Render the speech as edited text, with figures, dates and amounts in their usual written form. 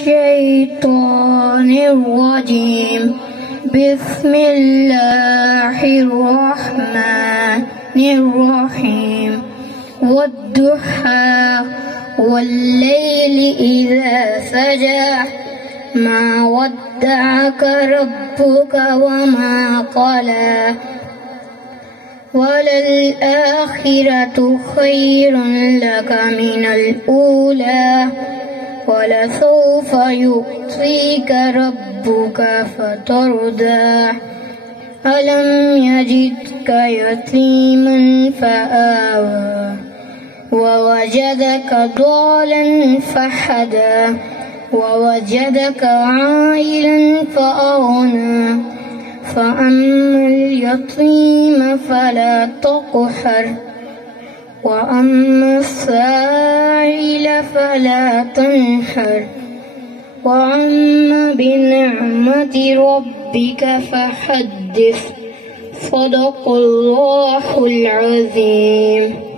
الشيطان الرجيم. بسم الله الرحمن الرحيم. والضحى والليل إذا سجى ما ودعك ربك وما قلى وللآخرة خير لك من الأولى ولسوف يعطيك ربك فترضى ألم يجدك يتيما فآوى ووجدك ضالا فهدى ووجدك عائلا فأغنى فأما اليتيم فلا تقهر وأما السائل فلا تنهر وأما بنعمة ربك فحدث. صدق الله العظيم.